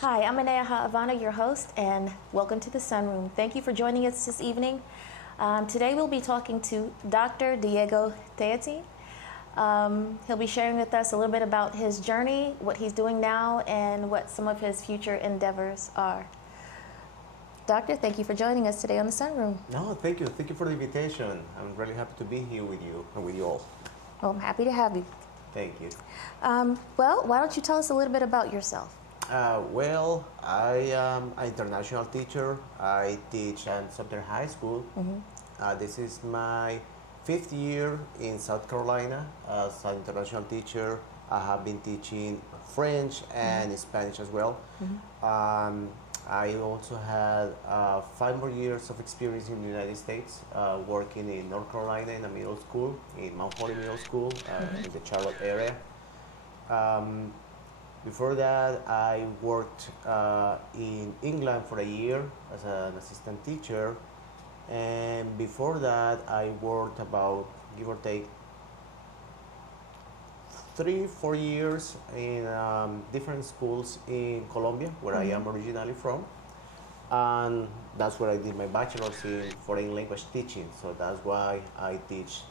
Hi, I'm Nnáyaha, Avonna, your host, and welcome to the Sunroom. Thank you for joining us this evening. Today we'll be talking to Dr. Diego Teatin. He'll be sharing with us a little bit about his journey, what he's doing now, and what some of his future endeavors are. Doctor, thank you for joining us today on the Sunroom. No, thank you. Thank you for the invitation. I'm really happy to be here with you and with you all. Well, I'm happy to have you. Thank you. Well, why don't you tell us a little bit about yourself? I am an international teacher. I teach at Sumter High School. This is my fifth year in South Carolina as an international teacher. I have been teaching French and Spanish as well. I also had 5 more years of experience in the United States, working in North Carolina in a middle school, in Mount Holly Middle School, in the Charlotte area. Before that, I worked in England for a year as an assistant teacher. And before that, I worked about, give or take, 3-4 years in different schools in Colombia, where I am originally from. And that's where I did my bachelor's in foreign language teaching. So that's why I teach.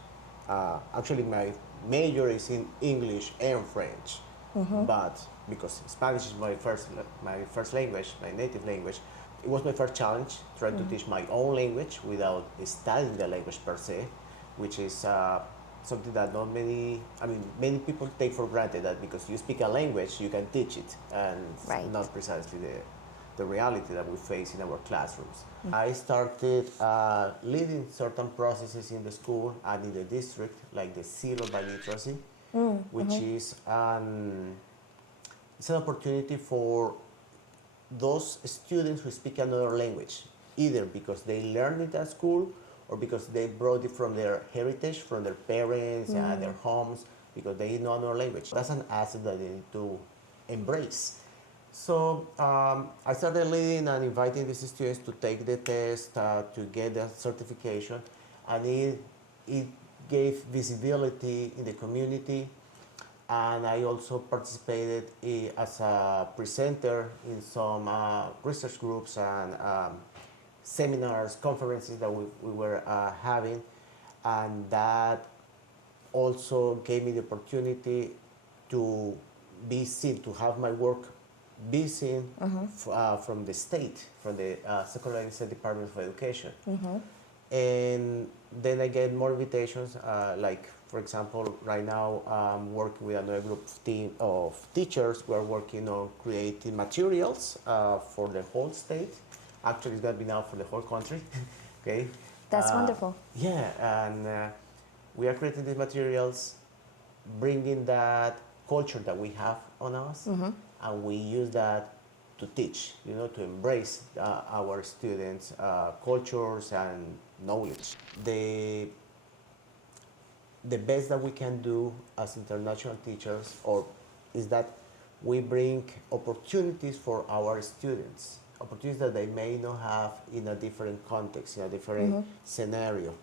Actually, my major is in English and French. But because Spanish is my first language, my native language, it was my first challenge trying to teach my own language without studying the language per se, which is something that many people take for granted, that because you speak a language, you can teach it, and Right. not precisely the reality that we face in our classrooms. I started leading certain processes in the school and in the district, like the Seal of Literacy, which is it's an opportunity for those students who speak another language, either because they learned it at school or because they brought it from their heritage, from their parents and their homes, because they know another language. That's an asset that they need to embrace. So I started leading and inviting these students to take the test, to get the certification, and it gave visibility in the community. And I also participated as a presenter in some research groups and seminars, conferences that we were having. And that also gave me the opportunity to be seen, to have my work be seen from the state, from the South Carolina State Department of Education. And then I get more invitations, like, for example, right now I'm working with another group of teachers. We're working on creating materials for the whole state. Actually, it's going to be now for the whole country. Okay. That's wonderful. Yeah, and we are creating these materials, bringing that culture that we have on us, and we use that to teach, to embrace our students' cultures and knowledge. The best that we can do as international teachers is that we bring opportunities for our students, opportunities that they may not have in a different context, in a different scenario.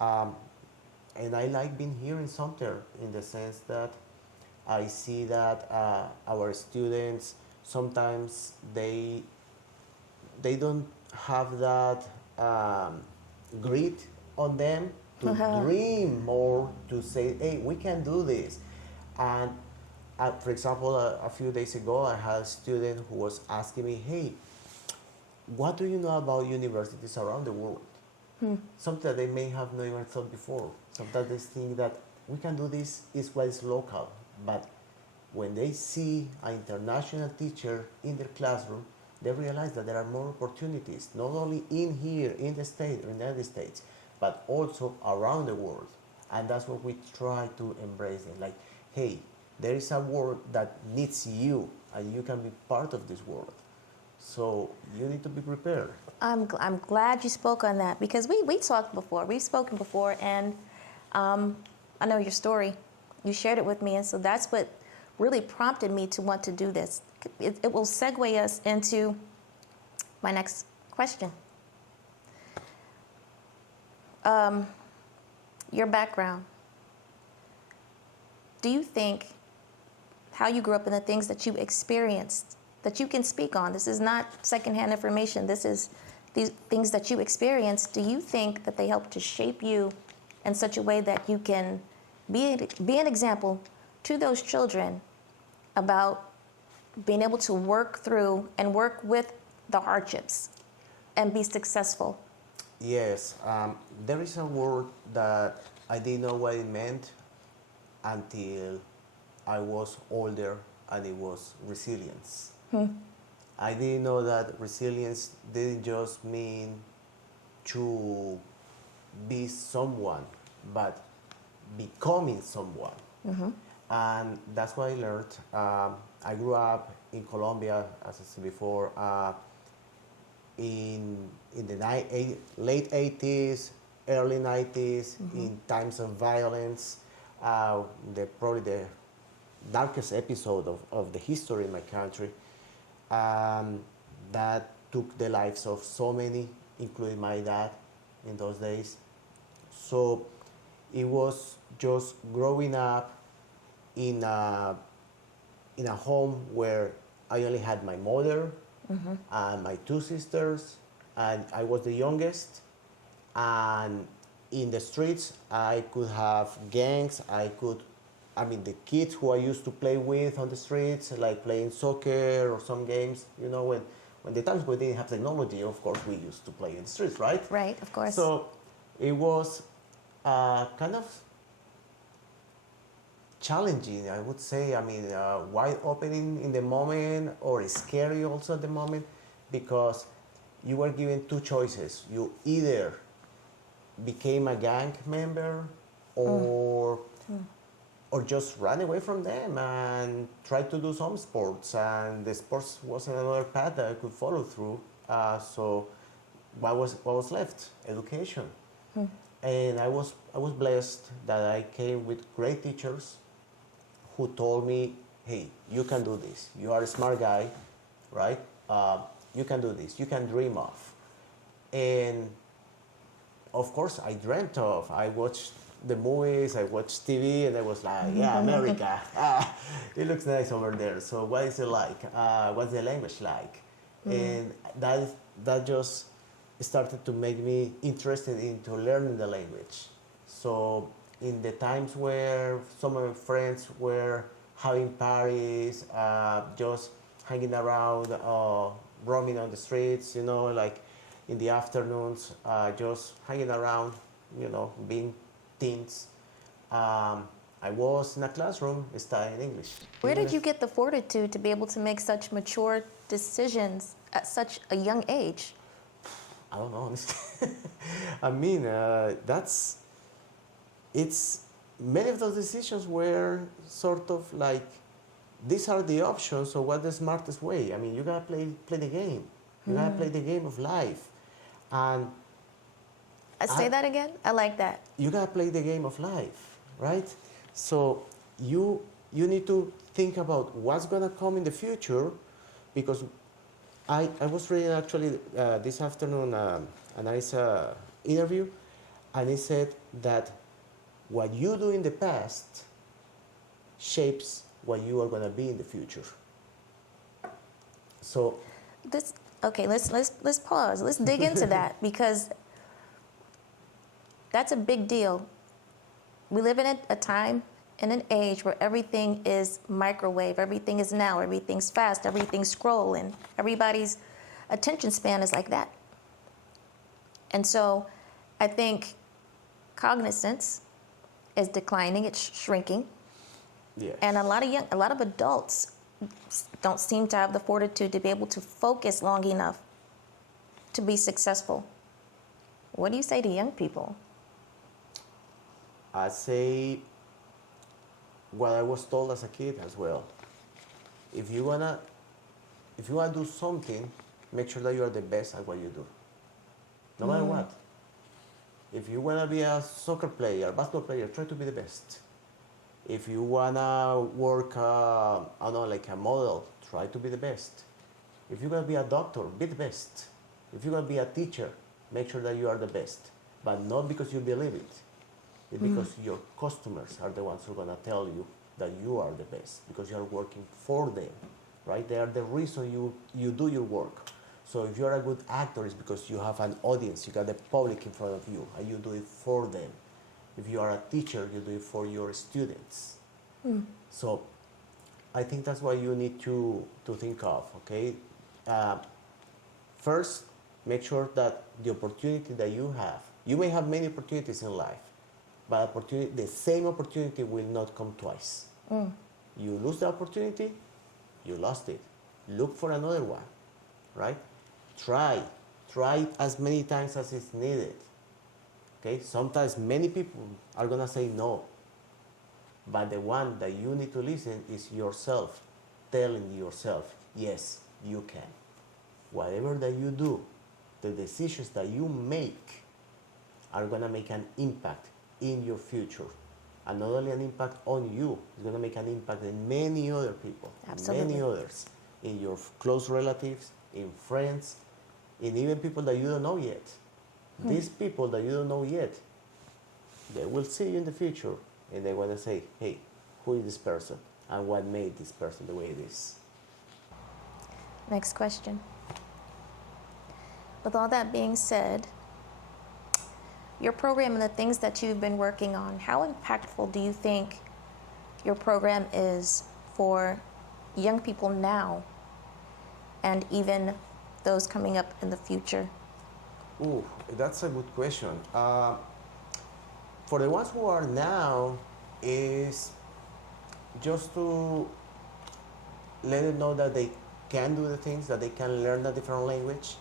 And I like being here in Sumter in the sense that I see that our students, sometimes they don't have that grit on them to dream more, to say, hey, we can do this. And for example, a few days ago, I had a student who was asking me, hey, what do you know about universities around the world? Something that they may have not even thought before. Sometimes they think that we can do this is what is local, but when they see an international teacher in their classroom, they realize that there are more opportunities, not only in here, in the United States, but also around the world. And that's what we try to embrace them. Like, hey, there is a world that needs you, and you can be part of this world. So you need to be prepared. I'm glad you spoke on that, because we talked before. We've spoken before, and I know your story. You shared it with me, and so that's what really prompted me to want to do this. It will segue us into my next question. Your background. Do you think how you grew up and the things that you experienced that you can speak on. This is not secondhand information. This is these things that you experienced. Do you think that they help to shape you in such a way that you can be an example to those children about being able to work through and work with the hardships and be successful? Yes, there is a word that I didn't know what it meant until I was older, and it was resilience. I didn't know that resilience didn't just mean to be someone, but becoming someone. And that's what I learned. I grew up in Colombia, as I said before, in the late 80s, early 90s, in times of violence. Probably the darkest episode of the history in my country, that took the lives of so many, including my dad in those days. So it was just growing up in a home where I only had my mother and my two sisters, and I was the youngest. And in the streets, I could have gangs. The kids who I used to play with on the streets, like playing soccer or some games, when the times we didn't have technology, of course, we used to play in the streets, right? Right, of course. So it was kind of challenging, I would say. Wide opening in the moment, or scary also at the moment, because you were given two choices. You either became a gang member, or just ran away from them and tried to do some sports. And the sports wasn't another path that I could follow through. So what was left? Education. And I was blessed that I came with great teachers who told me, hey, you can do this. You are a smart guy, right? You can do this. You can dream of. And of course, I dreamt of. I watched the movies, I watched TV, and I was like, yeah, America. It looks nice over there. So what is it like? What's the language like? And that just started to make me interested into learning the language. So in the times where some of my friends were having parties, just hanging around, roaming on the streets, like in the afternoons, just hanging around, being teens. I was in a classroom studying English. Where did you get the fortitude to be able to make such mature decisions at such a young age? I don't know, honestly. It's many of those decisions were sort of like, these are the options, so what's the smartest way? You gotta play the game. You gotta play the game of life. And Say that again? I like that. you gotta play the game of life, right? So you need to think about what's gonna come in the future, because I was reading actually this afternoon a nice interview, and it said that what you do in the past shapes what you are gonna be in the future. So Let's pause. Let's dig into that, because that's a big deal. We live in a time, in an age where everything is microwave, everything is now, everything's fast, everything's scrolling, everybody's attention span is like that. And so I think cognizance is declining, it's shrinking. yes. And a lot of adults don't seem to have the fortitude to be able to focus long enough to be successful. What do you say to young people? I say what I was told as a kid as well. If you wanna do something, make sure that you are the best at what you do, no matter what. If you wanna be a soccer player, basketball player, try to be the best. If you wanna work, like a model, try to be the best. If you're gonna be a doctor, be the best. If you're gonna be a teacher, make sure that you are the best. But not because you believe it. It's because your customers are the ones who are gonna tell you that you are the best, because you are working for them right? They are the reason you do your work. So if you're a good actor, it's because you have an audience, you got the public in front of you, and you do it for them. If you are a teacher, you do it for your students. So I think that's what you need to think of, okay? First, make sure that the opportunity that you may have many opportunities in life, but the same opportunity will not come twice. You lose the opportunity, you lost it. Look for another one, right? Try it as many times as it's needed. Okay, sometimes many people are gonna say no, but the one that you need to listen is yourself, telling yourself, yes, you can. Whatever that you do, the decisions that you make are gonna make an impact in your future. And not only an impact on you, it's gonna make an impact in many other people, Absolutely. many others, in your close relatives, in friends, in even people that you don't know yet. These people that you don't know yet, they will see you in the future and they're gonna say, hey, who is this person and what made this person the way it is? Next question. With all that being said, your program and the things that you've been working on, how impactful do you think your program is for young people now and even those coming up in the future? Ooh, that's a good question. For the ones who are now, is just to let them know that they can do the things, that they can learn a different language,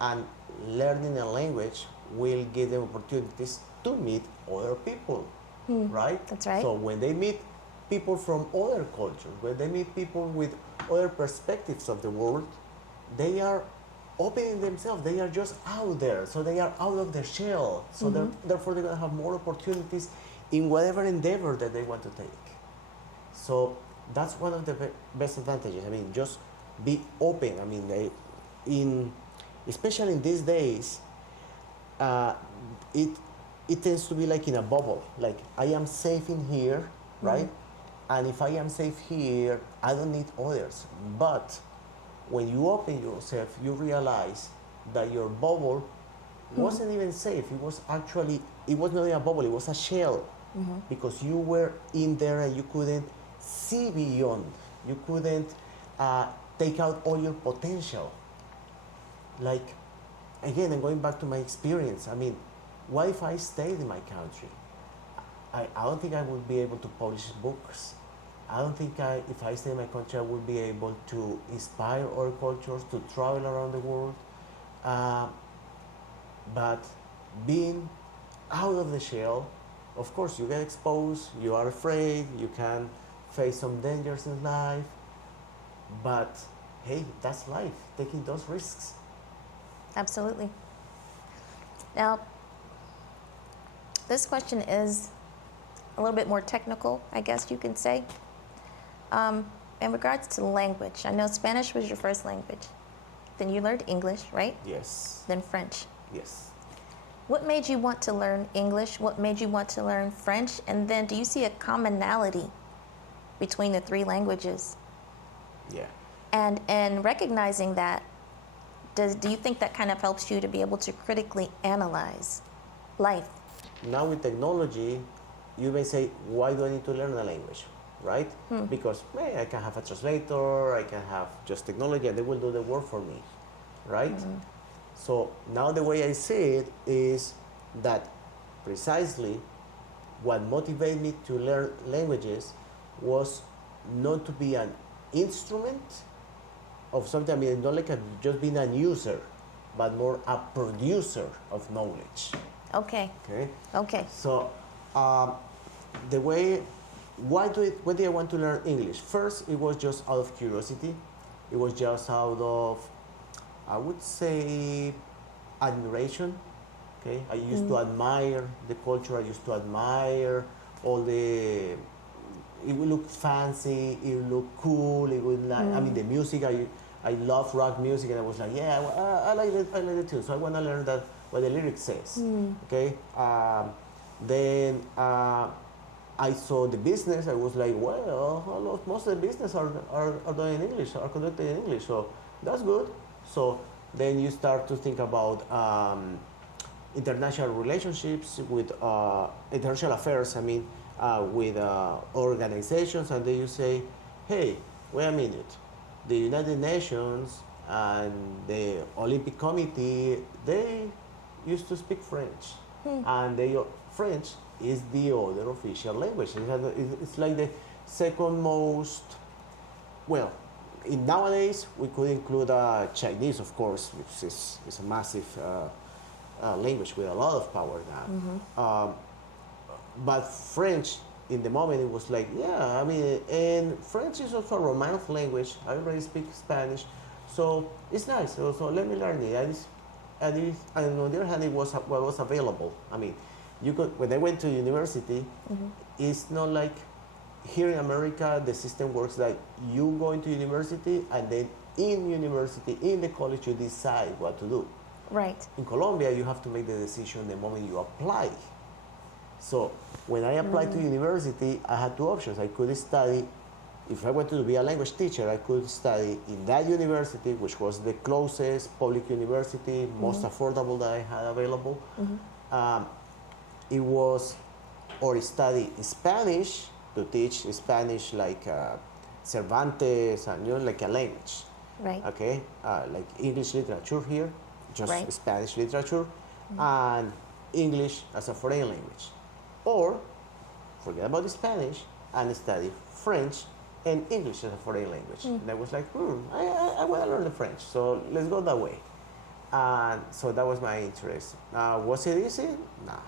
and learning a language will give them opportunities to meet other people, right? That's right. So when they meet people from other cultures, when they meet people with other perspectives of the world, they are opening themselves. They are just out there, so they are out of their shell. So therefore, they're gonna have more opportunities in whatever endeavor that they want to take. So that's one of the best advantages. I mean, just be open. I mean, especially in these days, it tends to be like in a bubble. Like, I am safe in here, right? And if I am safe here, I don't need others. But when you open yourself, you realize that your bubble wasn't even safe. It was not even a bubble, it was a shell. Because you were in there and you couldn't see beyond. You couldn't take out all your potential. Like, again, I'm going back to my experience. I mean, what if I stayed in my country? I don't think I would be able to publish books. I don't think if I stay in my country, I would be able to inspire other cultures, to travel around the world. But being out of the shell, of course, you get exposed, you are afraid, you can face some dangers in life. But hey, that's life, taking those risks. Absolutely. Now, this question is a little bit more technical, I guess you can say. In regards to language, I know Spanish was your first language. Then you learned English, right? Yes. Then French. Yes. What made you want to learn English? What made you want to learn French? And then do you see a commonality between the three languages? Yeah. And recognizing that, do you think that kind of helps you to be able to critically analyze life? Now with technology, you may say, why do I need to learn a language, right? Because I can have a translator, I can have just technology, and they will do the work for me, right? So now the way I see it is that precisely what motivated me to learn languages was not to be an instrument of something. I mean, not like just being a user, but more a producer of knowledge. Okay. Okay. So why did I want to learn English? First, it was just out of curiosity. It was just out of, I would say, admiration. Okay, I used to admire the culture. I used to admire all the. It would look fancy. It would look cool. It would like. I mean, the music. I love rock music, and I was like, yeah, I like it. I like it too. So I want to learn that what the lyrics says. Okay. Then I saw the business. I was like, well, most of the business are done in English, are conducted in English, so that's good. So then you start to think about international relationships with international affairs. I mean, with organizations, and then you say, hey, wait a minute, the United Nations and the Olympic Committee, they used to speak French, and French is the other official language. It's like the second most, well, nowadays we could include Chinese, of course, which is a massive language with a lot of power now. But French, in the moment, it was like, yeah, I mean, and French is also a Romance language. I already speak Spanish, so it's nice. So let me learn it. And on the other hand, it was what was available. I mean, you could, when I went to university, it's not like here in America, the system works like you go into university, and then in university, in the college, you decide what to do. Right. In Colombia, you have to make the decision the moment you apply. So when I applied to university, I had two options. I could study, if I wanted to be a language teacher, I could study in that university, which was the closest public university, most affordable that I had available. It was, or study Spanish, to teach Spanish like Cervantes, and like a language. Right. Okay, like English literature here, just Right. Spanish literature, and English as a foreign language. Or forget about the Spanish and study French and English as a foreign language. And I was like, I want to learn the French, so let's go that way. And so that was my interest. Was it easy? No.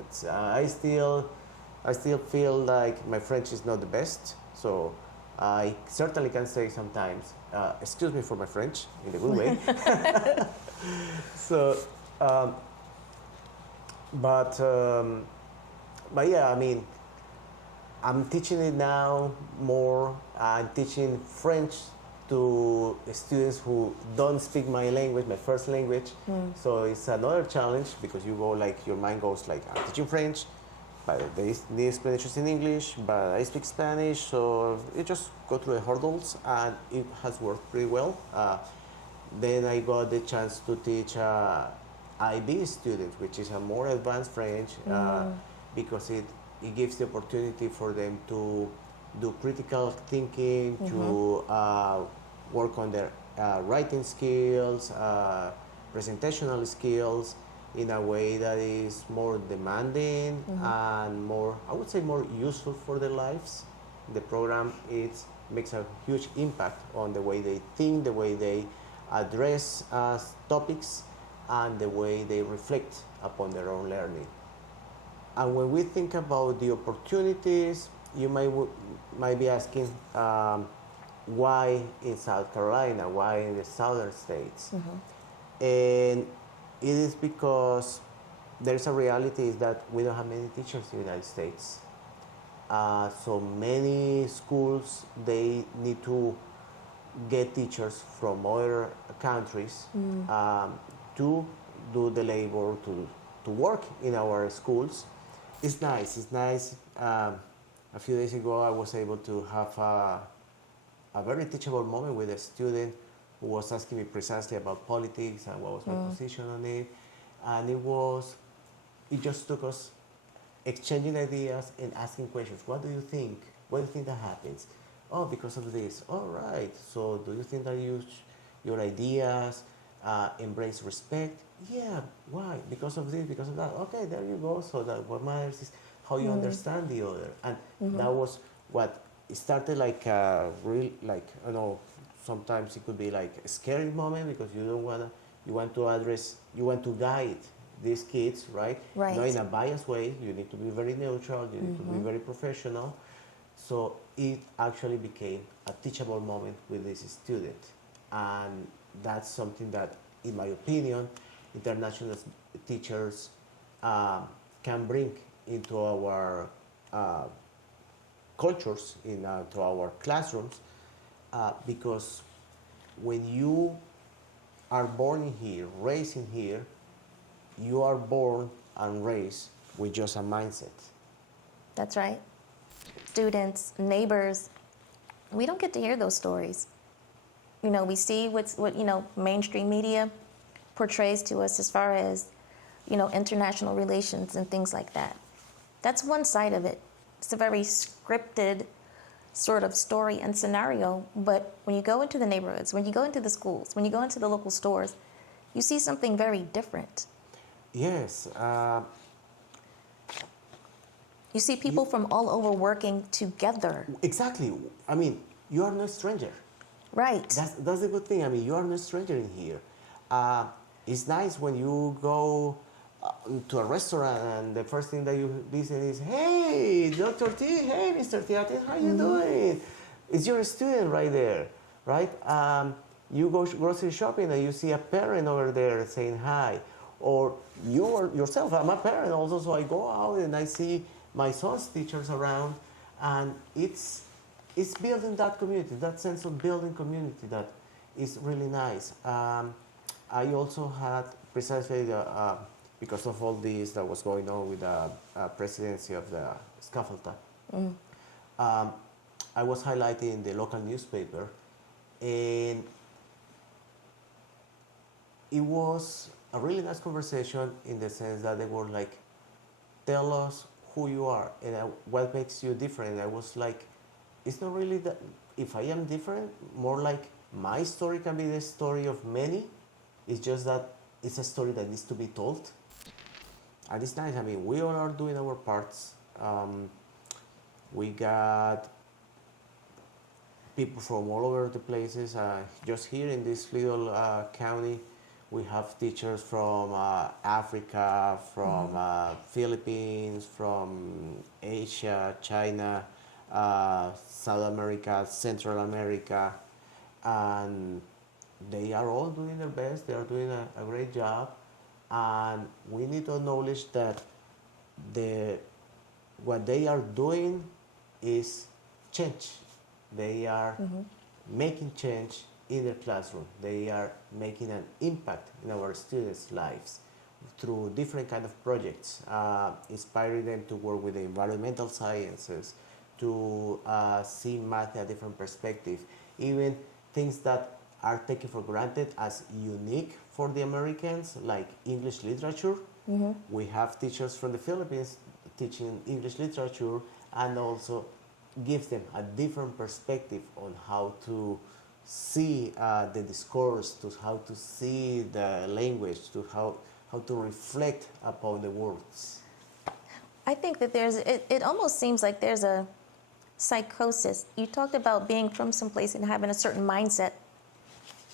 It's, I still feel like my French is not the best, so I certainly can say sometimes, excuse me for my French, in a good way. So, but yeah, I mean, I'm teaching it now more. I'm teaching French to students who don't speak my language, my first language. So it's another challenge because you go like, your mind goes like, I'm teaching French, but the explanations in English, but I speak Spanish, so you just go through the hurdles, and it has worked pretty well. Then I got the chance to teach IB students, which is a more advanced French, because it gives the opportunity for them to do critical thinking, to work on their writing skills, presentational skills, in a way that is more demanding and more, I would say, more useful for their lives. The program makes a huge impact on the way they think, the way they address topics, and the way they reflect upon their own learning. And when we think about the opportunities, you might be asking, why in South Carolina, why in the southern states? And it is because there's a reality is that we don't have many teachers in the United States. So many schools, they need to get teachers from other countries to do the labor, to work in our schools. It's nice. A few days ago, I was able to have a very teachable moment with a student who was asking me precisely about politics and what was my position on it. And it just took us exchanging ideas and asking questions. What do you think? What do you think that happens? Oh, because of this. All right. So do you think that your ideas embrace respect? Yeah. Why? Because of this, because of that. Okay, there you go. So that what matters is how you understand the other. And that was what it started like real, like, I know, sometimes it could be like a scary moment because you want to guide these kids, right? Right. Not in a biased way. You need to be very neutral. You need to be very professional. So it actually became a teachable moment with this student. And that's something that, in my opinion, international teachers can bring into our cultures, into our classrooms, because when you are born in here, raised in here, you are born and raised with just a mindset. That's right. students, neighbors, we don't get to hear those stories. You know, we see what mainstream media portrays to us as far as, international relations and things like that. That's one side of it. It's a very scripted sort of story and scenario, but when you go into the neighborhoods, when you go into the schools, when you go into the local stores, you see something very different. Yes. You see people from all over working together. Exactly. I mean, you are no stranger. Right. That's the good thing. I mean, you are no stranger in here. It's nice when you go to a restaurant and the first thing that you listen is, "Hey, Dr. T, hey, Mr. Teatin, how you doing?" It's your student right there, right? You go grocery shopping and you see a parent over there saying hi. Or you or yourself, I'm a parent also, so I go out and I see my son's teachers around, and it's building that community, that sense of building community that is really nice. I also had precisely because of all this that was going on with the presidency of the scaffolda, I was highlighting the local newspaper, and it was a really nice conversation in the sense that they were like, tell us who you are and what makes you different. And I was like, it's not really that if I am different, more like my story can be the story of many. It's just that it's a story that needs to be told. And it's nice. I mean, we all are doing our parts. We got people from all over the places. Just here in this little county, we have teachers from Africa, from Philippines, from Asia, China, South America, Central America, and they are all doing their best. They are doing a great job, and we need to acknowledge that what they are doing is change. They are making change in their classroom. They are making an impact in our students' lives through different kind of projects, inspiring them to work with the environmental sciences, to see math in a different perspective, even things that are taken for granted as unique for the Americans, like English literature. We have teachers from the Philippines teaching English literature, and also gives them a different perspective on how to see the discourse, to how to see the language, to how to reflect upon the words. I think that it almost seems like there's a psychosis. You talked about being from someplace and having a certain mindset,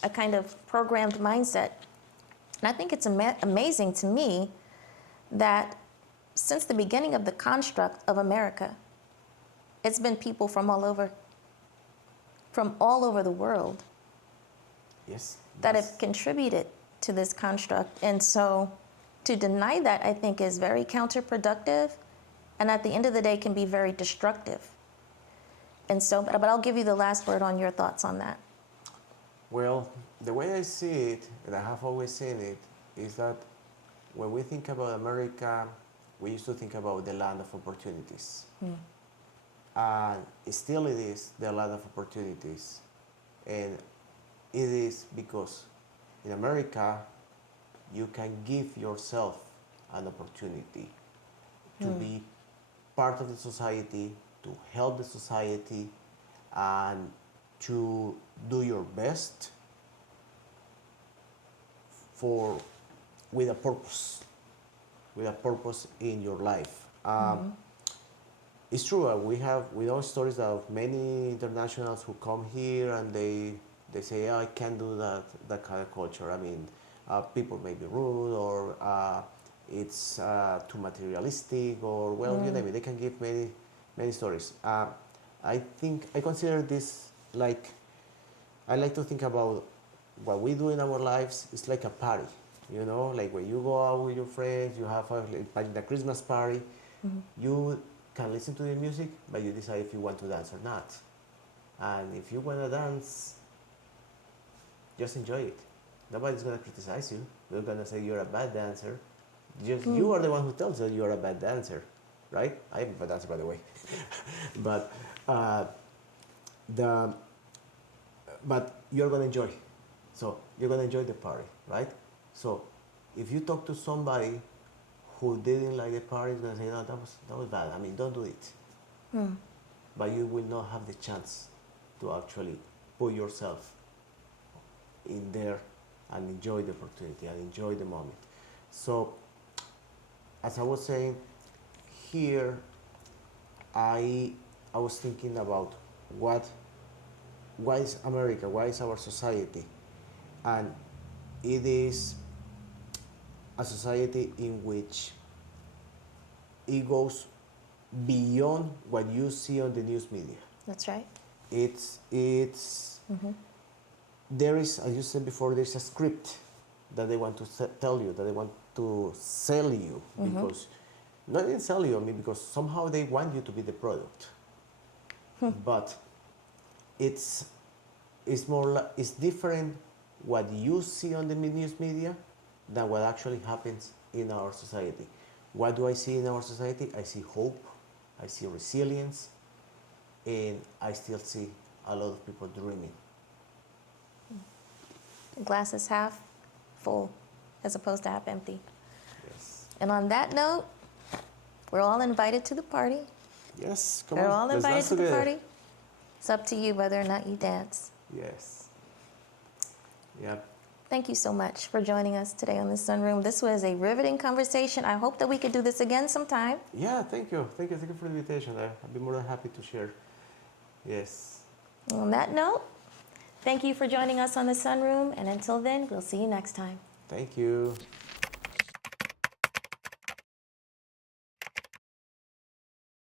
a kind of programmed mindset. And I think it's amazing to me that since the beginning of the construct of America, it's been people from all over the world Yes. that have contributed to this construct. And so to deny that, I think, is very counterproductive, and at the end of the day can be very destructive. And so, but I'll give you the last word on your thoughts on that. Well, the way I see it, and I have always seen it, is that when we think about America, we used to think about the land of opportunities. And still it is the land of opportunities. And it is because in America, you can give yourself an opportunity to be part of the society, to help the society, and to do your best with a purpose in your life. It's true. We know stories of many internationals who come here and they say, "Oh, I can't do that kind of culture." I mean, people may be rude, or it's too materialistic, or you name it. They can give many stories. I consider this like, I like to think about what we do in our lives. It's like a party, like when you go out with your friends, you have a Christmas party. You can listen to the music, but you decide if you want to dance or not. And if you want to dance, just enjoy it. Nobody's going to criticize you. They're going to say you're a bad dancer. Just you are the one who tells you you're a bad dancer. right? I am a dancer, by the way. but the but you're gonna enjoy. So you're gonna enjoy the party, right? So if you talk to somebody who didn't like the party, is gonna say, no, that was bad. I mean, don't do it. But you will not have the chance to actually put yourself in there and enjoy the opportunity and enjoy the moment. So, as I was saying, here I was thinking about why is America, why is our society, and it is a society in which it goes beyond what you see on the news media. That's right. It's there is, as you said before, there's a script that they want to tell you, that they want to sell you, because not even sell you, I mean, because somehow they want you to be the product. But it's more it's different what you see on the news media than what actually happens in our society. What do I see in our society? I see hope, I see resilience, and I still see a lot of people dreaming. The glass is half full as opposed to half empty. Yes. And on that note, we're all invited to the party. Yes, come We're on. all let's invited dance to the together. party. It's up to you whether or not you dance. Yes. Yeah. Thank you so much for joining us today on the Sunroom. This was a riveting conversation. I hope that we could do this again sometime. Yeah, thank you. Thank you for the invitation. I'd be more than happy to share. Yes. On that note, thank you for joining us on the Sunroom. And until then, we'll see you next time. Thank you.